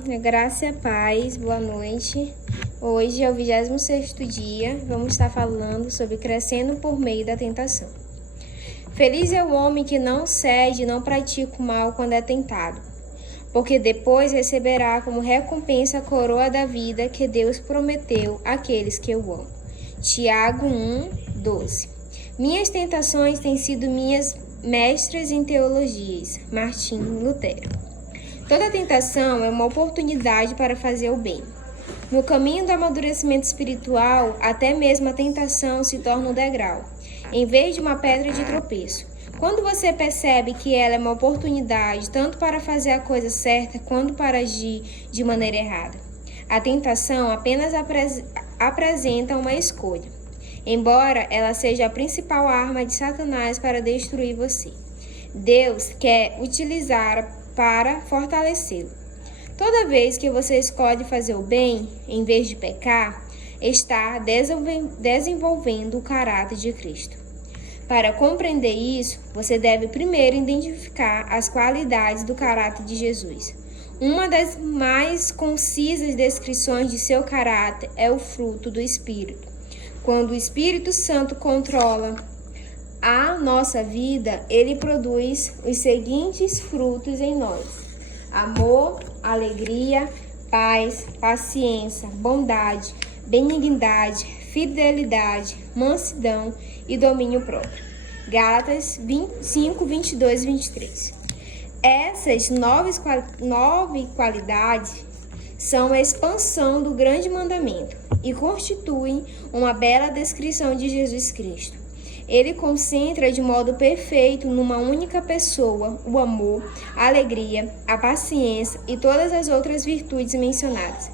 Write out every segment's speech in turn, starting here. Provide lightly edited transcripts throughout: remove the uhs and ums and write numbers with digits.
graça e a paz, boa noite. Hoje é o 26º dia, vamos estar falando sobre crescendo por meio da tentação. Feliz é o homem que não cede e não pratica o mal quando é tentado, porque depois receberá como recompensa a coroa da vida que Deus prometeu àqueles que o amam. Tiago 1:12. Minhas tentações têm sido minhas mestras em teologias. Martim Lutero. Toda tentação é uma oportunidade para fazer o bem. No caminho do amadurecimento espiritual, até mesmo a tentação se torna um degrau, em vez de uma pedra de tropeço. Quando você percebe que ela é uma oportunidade tanto para fazer a coisa certa quanto para agir de maneira errada. A tentação apenas apresenta uma escolha, embora ela seja a principal arma de Satanás para destruir você. Deus quer utilizar para fortalecê-lo. Toda vez que você escolhe fazer o bem, em vez de pecar, está desenvolvendo o caráter de Cristo. Para compreender isso, você deve primeiro identificar as qualidades do caráter de Jesus. Uma das mais concisas descrições de seu caráter é o fruto do Espírito. Quando o Espírito Santo controla a nossa vida, ele produz os seguintes frutos em nós: amor, alegria, paz, paciência, bondade, benignidade, fidelidade, mansidão e domínio próprio. Gálatas 5, 22 e 23. Essas 9 qualidades são a expansão do grande mandamento e constituem uma bela descrição de Jesus Cristo. Ele concentra de modo perfeito numa única pessoa o amor, a alegria, a paciência e todas as outras virtudes mencionadas.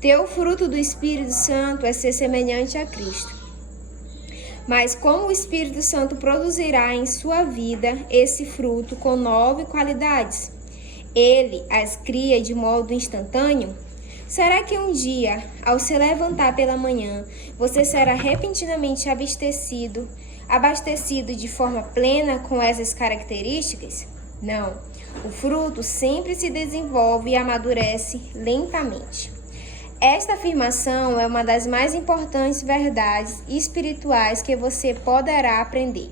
Ter o fruto do Espírito Santo é ser semelhante a Cristo. Mas como o Espírito Santo produzirá em sua vida esse fruto com 9 qualidades? Ele as cria de modo instantâneo? Será que um dia, ao se levantar pela manhã, você será repentinamente abastecido de forma plena com essas características? Não. O fruto sempre se desenvolve e amadurece lentamente. Esta afirmação é uma das mais importantes verdades espirituais que você poderá aprender.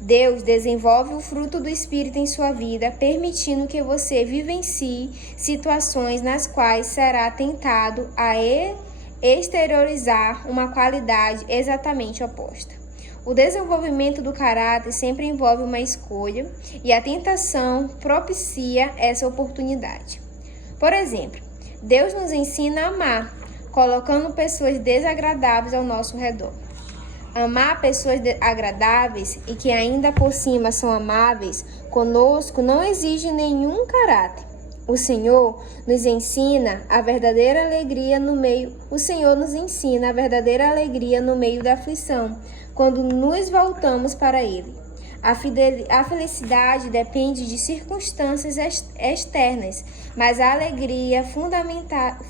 Deus desenvolve o fruto do Espírito em sua vida, permitindo que você vivencie situações nas quais será tentado a exteriorizar uma qualidade exatamente oposta. O desenvolvimento do caráter sempre envolve uma escolha e a tentação propicia essa oportunidade. Por exemplo, Deus nos ensina a amar, colocando pessoas desagradáveis ao nosso redor. Amar pessoas agradáveis e que ainda por cima são amáveis conosco não exige nenhum caráter. O Senhor nos ensina a verdadeira alegria no meio da aflição, quando nos voltamos para Ele. A felicidade depende de circunstâncias externas, mas a alegria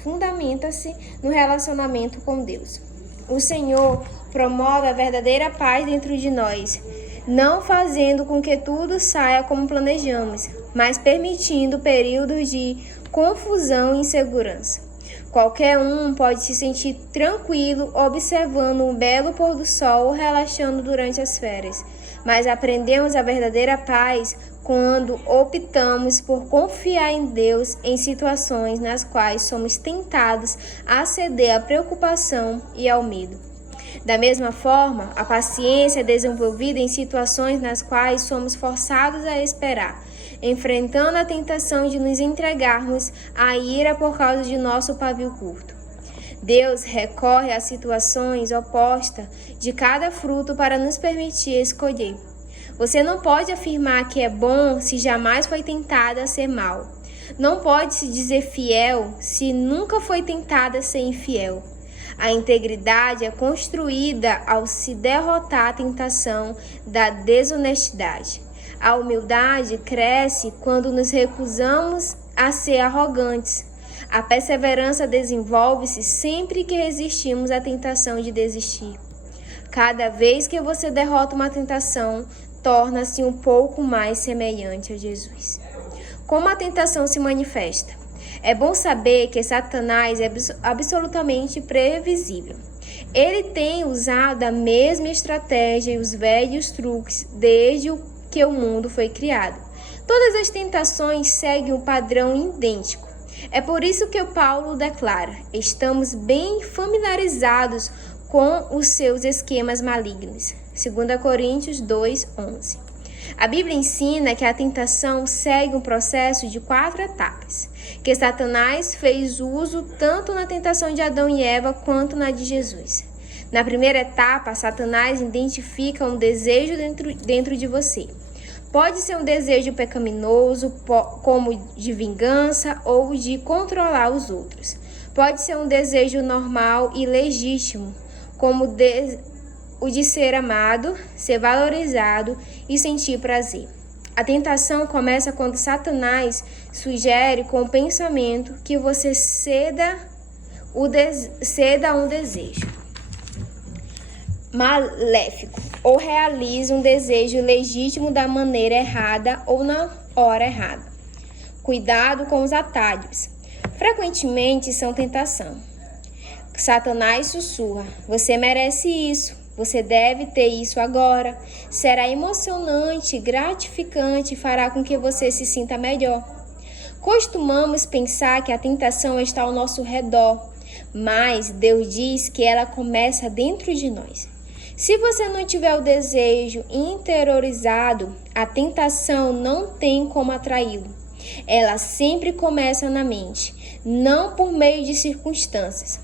fundamenta-se no relacionamento com Deus. O Senhor promove a verdadeira paz dentro de nós, não fazendo com que tudo saia como planejamos, mas permitindo períodos de confusão e insegurança. Qualquer um pode se sentir tranquilo observando um belo pôr do sol ou relaxando durante as férias, mas aprendemos a verdadeira paz quando optamos por confiar em Deus em situações nas quais somos tentados a ceder à preocupação e ao medo. Da mesma forma, a paciência é desenvolvida em situações nas quais somos forçados a esperar, enfrentando a tentação de nos entregarmos à ira por causa de nosso pavio curto. Deus recorre a situações opostas de cada fruto para nos permitir escolher. Você não pode afirmar que é bom se jamais foi tentado a ser mal. Não pode se dizer fiel se nunca foi tentado a ser infiel. A integridade é construída ao se derrotar a tentação da desonestidade. A humildade cresce quando nos recusamos a ser arrogantes. A perseverança desenvolve-se sempre que resistimos à tentação de desistir. Cada vez que você derrota uma tentação, torna-se um pouco mais semelhante a Jesus. Como a tentação se manifesta? É bom saber que Satanás é absolutamente previsível. Ele tem usado a mesma estratégia e os velhos truques desde que o mundo foi criado. Todas as tentações seguem um padrão idêntico. É por isso que Paulo declara: estamos bem familiarizados com os seus esquemas malignos. 2 Coríntios 2:11. A Bíblia ensina que a tentação segue um processo de 4 etapas, que Satanás fez uso tanto na tentação de Adão e Eva quanto na de Jesus. Na primeira etapa, Satanás identifica um desejo dentro de você. Pode ser um desejo pecaminoso, como de vingança ou de controlar os outros. Pode ser um desejo normal e legítimo, como o de ser amado, ser valorizado e sentir prazer. A tentação começa quando Satanás sugere com o pensamento que você ceda a um desejo maléfico ou realize um desejo legítimo da maneira errada ou na hora errada. Cuidado com os atalhos. Frequentemente são tentação. Satanás sussurra: você merece isso, você deve ter isso agora. Será emocionante, gratificante e fará com que você se sinta melhor. Costumamos pensar que a tentação está ao nosso redor, mas Deus diz que ela começa dentro de nós. Se você não tiver o desejo interiorizado, a tentação não tem como atraí-lo. Ela sempre começa na mente, não por meio de circunstâncias.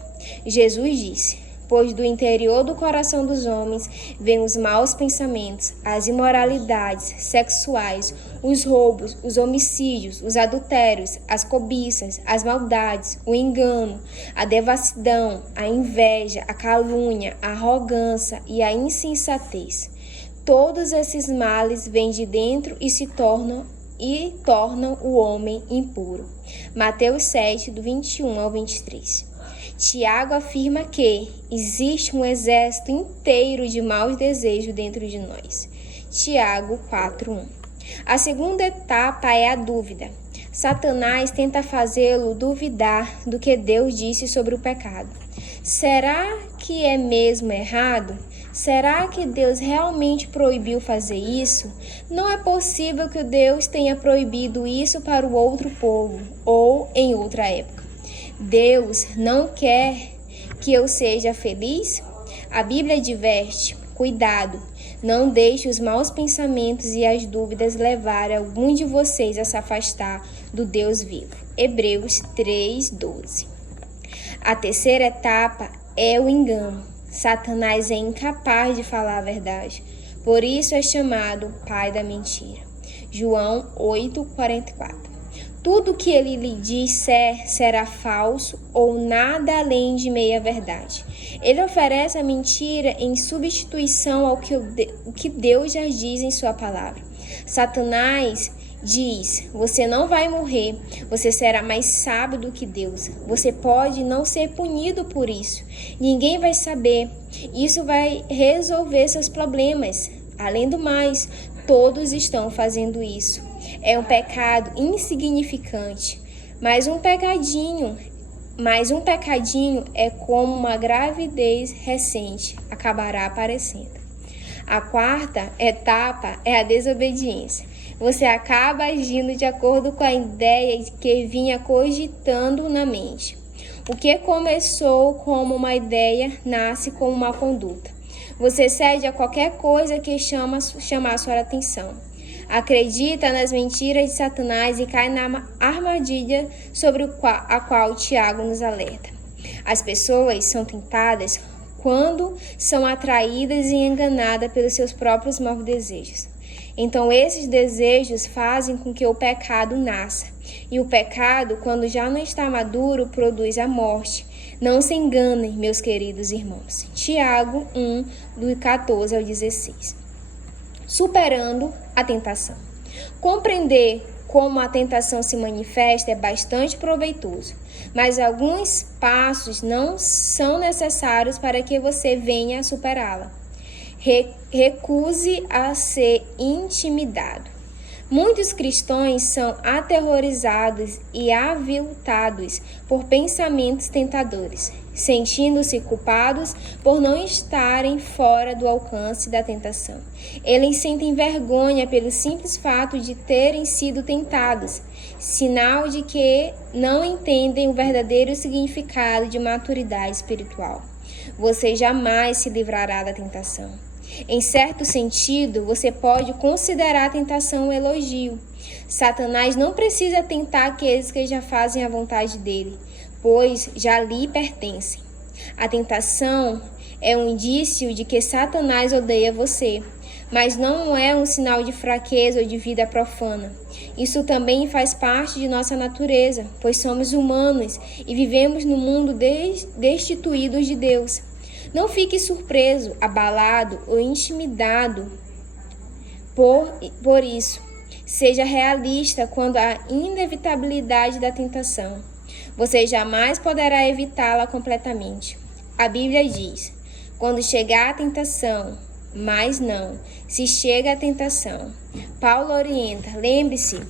Jesus disse: pois do interior do coração dos homens vêm os maus pensamentos, as imoralidades sexuais, os roubos, os homicídios, os adultérios, as cobiças, as maldades, o engano, a devassidão, a inveja, a calúnia, a arrogância e a insensatez. Todos esses males vêm de dentro e tornam o homem impuro. Mateus 7, do 21 ao 23. Tiago afirma que existe um exército inteiro de maus desejos dentro de nós. Tiago 4:1. A segunda etapa é a dúvida. Satanás tenta fazê-lo duvidar do que Deus disse sobre o pecado. Será que é mesmo errado? Será que Deus realmente proibiu fazer isso? Não é possível que Deus tenha proibido isso para o outro povo ou em outra época. Deus não quer que eu seja feliz? A Bíblia adverte: cuidado, não deixe os maus pensamentos e as dúvidas levarem algum de vocês a se afastar do Deus vivo. Hebreus 3:12. A terceira etapa é o engano. Satanás é incapaz de falar a verdade, por isso é chamado pai da mentira. João 8:44. Tudo que ele lhe disser será falso ou nada além de meia-verdade. Ele oferece a mentira em substituição ao que Deus já diz em sua palavra. Satanás diz: você não vai morrer, você será mais sábio do que Deus. Você pode não ser punido por isso. Ninguém vai saber. Isso vai resolver seus problemas. Além do mais, todos estão fazendo isso. É um pecado insignificante, mas um pecadinho é como uma gravidez recente, acabará aparecendo. A quarta etapa é a desobediência. Você acaba agindo de acordo com a ideia que vinha cogitando na mente. O que começou como uma ideia nasce como uma conduta. Você cede a qualquer coisa que chamar sua atenção. Acredita nas mentiras de Satanás e cai na armadilha sobre a qual Tiago nos alerta. As pessoas são tentadas quando são atraídas e enganadas pelos seus próprios maus desejos. Então, esses desejos fazem com que o pecado nasça. E o pecado, quando já não está maduro, produz a morte. Não se enganem, meus queridos irmãos. Tiago 1, do 14 ao 16. Superando a tentação. Compreender como a tentação se manifesta é bastante proveitoso, mas alguns passos não são necessários para que você venha a superá-la. Recuse a ser intimidado. Muitos cristãos são aterrorizados e aviltados por pensamentos tentadores, sentindo-se culpados por não estarem fora do alcance da tentação. Eles sentem vergonha pelo simples fato de terem sido tentados, sinal de que não entendem o verdadeiro significado de maturidade espiritual. Você jamais se livrará da tentação. Em certo sentido, você pode considerar a tentação um elogio. Satanás não precisa tentar aqueles que já fazem a vontade dele, pois já lhe pertencem. A tentação é um indício de que Satanás odeia você, mas não é um sinal de fraqueza ou de vida profana. Isso também faz parte de nossa natureza, pois somos humanos e vivemos no mundo destituídos de Deus. Não fique surpreso, abalado ou intimidado por isso. Seja realista quando a inevitabilidade da tentação. Você jamais poderá evitá-la completamente. A Bíblia diz: quando chegar a tentação, mas não, se chega a tentação. Paulo orienta, lembre-se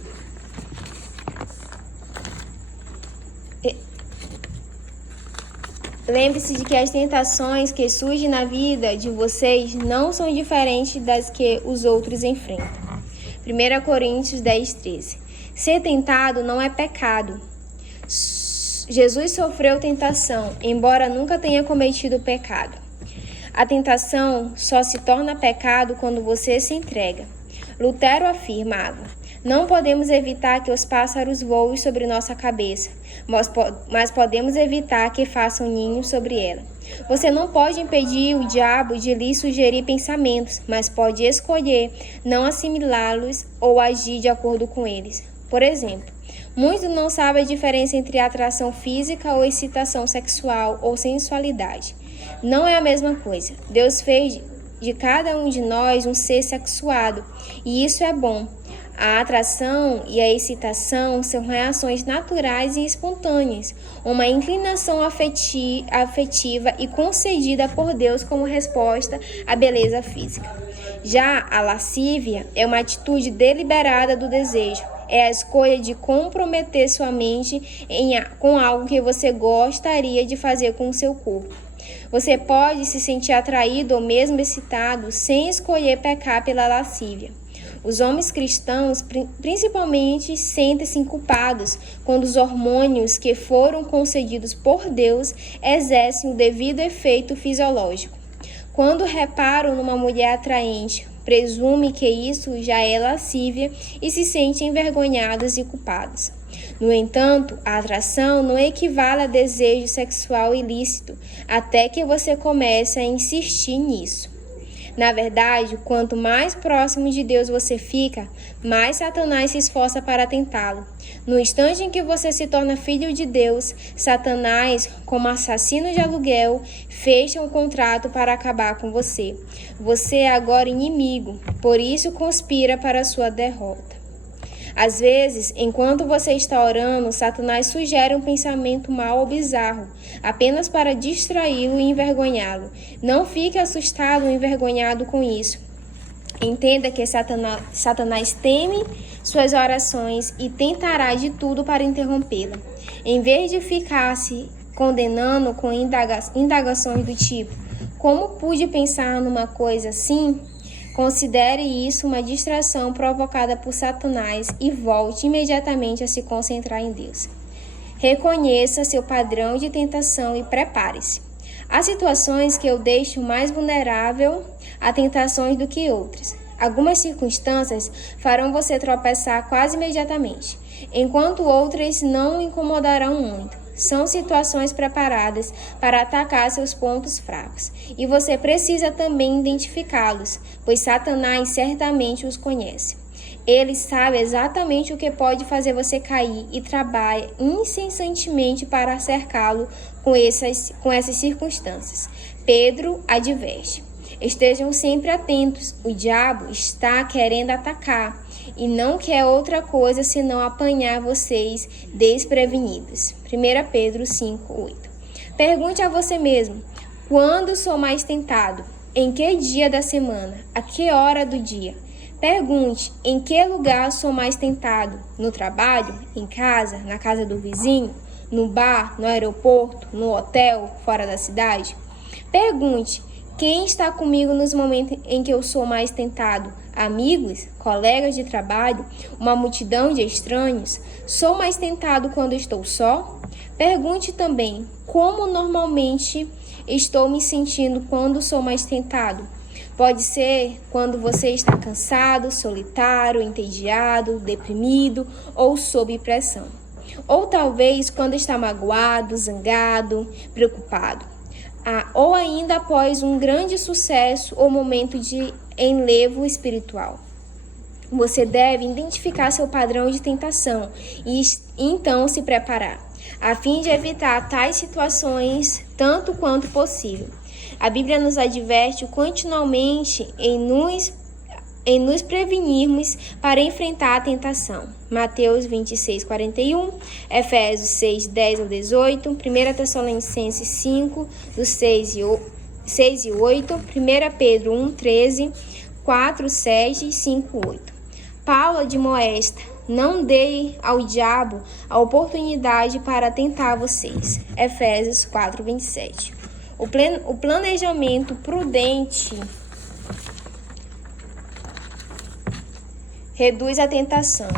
de que as tentações que surgem na vida de vocês não são diferentes das que os outros enfrentam. 1 Coríntios 10:13. Ser tentado não é pecado. Jesus sofreu tentação, embora nunca tenha cometido pecado. A tentação só se torna pecado quando você se entrega. Lutero afirmava: não podemos evitar que os pássaros voem sobre nossa cabeça, mas podemos evitar que façam ninho sobre ela. Você não pode impedir o diabo de lhe sugerir pensamentos, mas pode escolher não assimilá-los ou agir de acordo com eles. Por exemplo, muitos não sabem a diferença entre atração física ou excitação sexual ou sensualidade. Não é a mesma coisa. Deus fez de cada um de nós um ser sexuado, e isso é bom. A atração e a excitação são reações naturais e espontâneas, uma inclinação afetiva e concedida por Deus como resposta à beleza física. Já a lascívia é uma atitude deliberada do desejo, é a escolha de comprometer sua mente com algo que você gostaria de fazer com o seu corpo. Você pode se sentir atraído ou mesmo excitado sem escolher pecar pela lascívia. Os homens cristãos, principalmente, sentem-se culpados quando os hormônios que foram concedidos por Deus exercem o devido efeito fisiológico. Quando reparam numa mulher atraente, presume que isso já é lascívia e se sentem envergonhados e culpados. No entanto, a atração não equivale a desejo sexual ilícito, até que você comece a insistir nisso. Na verdade, quanto mais próximo de Deus você fica, mais Satanás se esforça para tentá-lo. No instante em que você se torna filho de Deus, Satanás, como assassino de aluguel, fecha um contrato para acabar com você. Você é agora inimigo, por isso conspira para a sua derrota. Às vezes, enquanto você está orando, Satanás sugere um pensamento mau ou bizarro, apenas para distraí-lo e envergonhá-lo. Não fique assustado ou envergonhado com isso. Entenda que Satanás teme suas orações e tentará de tudo para interrompê-la. Em vez de ficar se condenando com indagações do tipo: como pude pensar numa coisa assim? Considere isso uma distração provocada por Satanás e volte imediatamente a se concentrar em Deus. Reconheça seu padrão de tentação e prepare-se. Há situações que eu deixo mais vulnerável a tentações do que outras. Algumas circunstâncias farão você tropeçar quase imediatamente, enquanto outras não o incomodarão muito. São situações preparadas para atacar seus pontos fracos, e você precisa também identificá-los, pois Satanás certamente os conhece. Ele sabe exatamente o que pode fazer você cair e trabalha incessantemente para cercá-lo com essas circunstâncias. Pedro adverte: estejam sempre atentos, o diabo está querendo atacar e não quer outra coisa senão apanhar vocês desprevenidos. 1 Pedro 5:8. Pergunte a você mesmo: quando sou mais tentado? Em que dia da semana? A que hora do dia? Pergunte: em que lugar sou mais tentado? No trabalho? Em casa? Na casa do vizinho? No bar? No aeroporto? No hotel? Fora da cidade? Pergunte: quem está comigo nos momentos em que eu sou mais tentado? Amigos? Colegas de trabalho? Uma multidão de estranhos? Sou mais tentado quando estou só? Pergunte também: como normalmente estou me sentindo quando sou mais tentado? Pode ser quando você está cansado, solitário, entediado, deprimido ou sob pressão. Ou talvez quando está magoado, zangado, preocupado. Ou ainda após um grande sucesso ou momento de enlevo espiritual. Você deve identificar seu padrão de tentação e então se preparar, a fim de evitar tais situações tanto quanto possível. A Bíblia nos adverte continuamente em nos prevenirmos para enfrentar a tentação. Mateus 26:41, Efésios 6:10-18, 1 Tessalonicenses 5, dos 6 e 8, 1 Pedro 1:13, 4:7 e 5:8. Paulo admoesta: não dê ao diabo a oportunidade para tentar vocês. Efésios 4:27. O planejamento prudente reduz a tentação.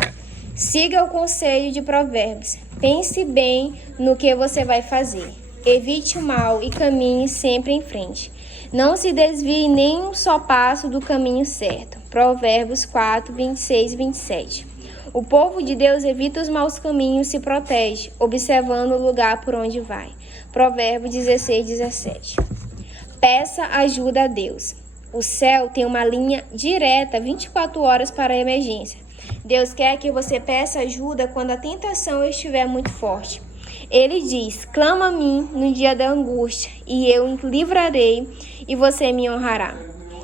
Siga o conselho de Provérbios. Pense bem no que você vai fazer. Evite o mal e caminhe sempre em frente. Não se desvie nem um só passo do caminho certo. Provérbios 4:26 e 27. O povo de Deus evita os maus caminhos e se protege, observando o lugar por onde vai. Provérbios 16:17. Peça ajuda a Deus. O céu tem uma linha direta 24 horas para a emergência. Deus quer que você peça ajuda quando a tentação estiver muito forte. Ele diz: clama a mim no dia da angústia, e eu o livrarei, e você me honrará.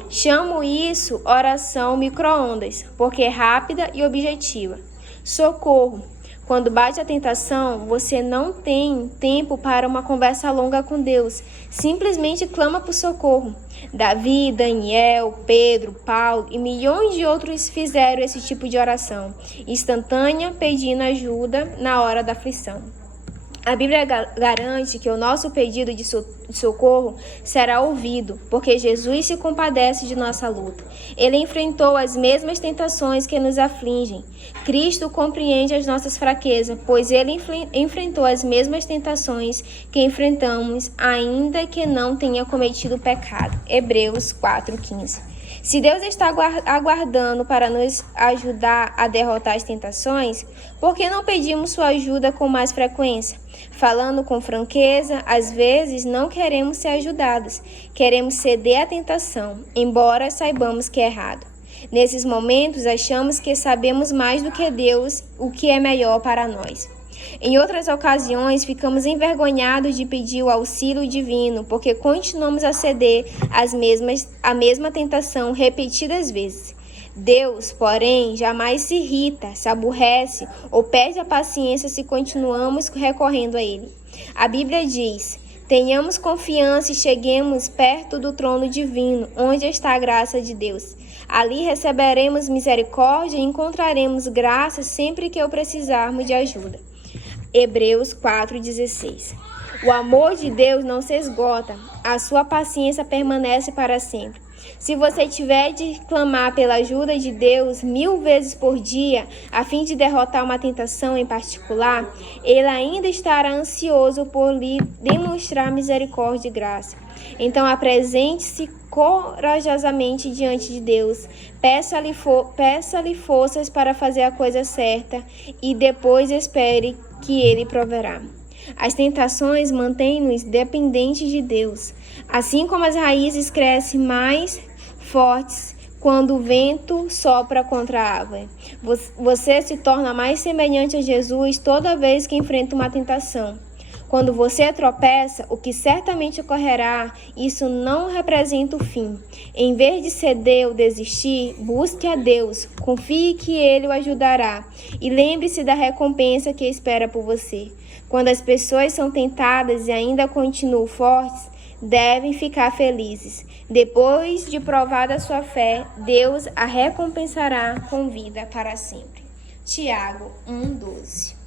Chamo isso oração micro-ondas, porque é rápida e objetiva. Socorro. Quando bate a tentação, você não tem tempo para uma conversa longa com Deus. Simplesmente clama por socorro. Davi, Daniel, Pedro, Paulo e milhões de outros fizeram esse tipo de oração instantânea, pedindo ajuda na hora da aflição. A Bíblia garante que o nosso pedido de socorro será ouvido, porque Jesus se compadece de nossa luta. Ele enfrentou as mesmas tentações que nos afligem. Cristo compreende as nossas fraquezas, pois ele enfrentou as mesmas tentações que enfrentamos, ainda que não tenha cometido pecado. Hebreus 4:15. Se Deus está aguardando para nos ajudar a derrotar as tentações, por que não pedimos sua ajuda com mais frequência? Falando com franqueza, às vezes não queremos ser ajudados, queremos ceder à tentação, embora saibamos que é errado. Nesses momentos, achamos que sabemos mais do que Deus o que é melhor para nós. Em outras ocasiões, ficamos envergonhados de pedir o auxílio divino, porque continuamos a ceder à mesma tentação repetidas vezes. Deus, porém, jamais se irrita, se aborrece ou perde a paciência se continuamos recorrendo a Ele. A Bíblia diz: tenhamos confiança e cheguemos perto do trono divino, onde está a graça de Deus. Ali receberemos misericórdia e encontraremos graça sempre que precisarmos de ajuda. Hebreus 4:16. O amor de Deus não se esgota, a sua paciência permanece para sempre. Se você tiver de clamar pela ajuda de Deus 1000 vezes por dia, a fim de derrotar uma tentação em particular, Ele ainda estará ansioso por lhe demonstrar misericórdia e graça. Então apresente-se corajosamente diante de Deus, peça-lhe forças para fazer a coisa certa e depois espere que Ele proverá. As tentações mantêm-nos dependentes de Deus, assim como as raízes crescem mais fortes quando o vento sopra contra a árvore. Você se torna mais semelhante a Jesus toda vez que enfrenta uma tentação. Quando você tropeça, o que certamente ocorrerá, isso não representa o fim. Em vez de ceder ou desistir, busque a Deus, confie que Ele o ajudará e lembre-se da recompensa que espera por você. Quando as pessoas são tentadas e ainda continuam fortes, devem ficar felizes. Depois de provada a sua fé, Deus a recompensará com vida para sempre. Tiago 1:12.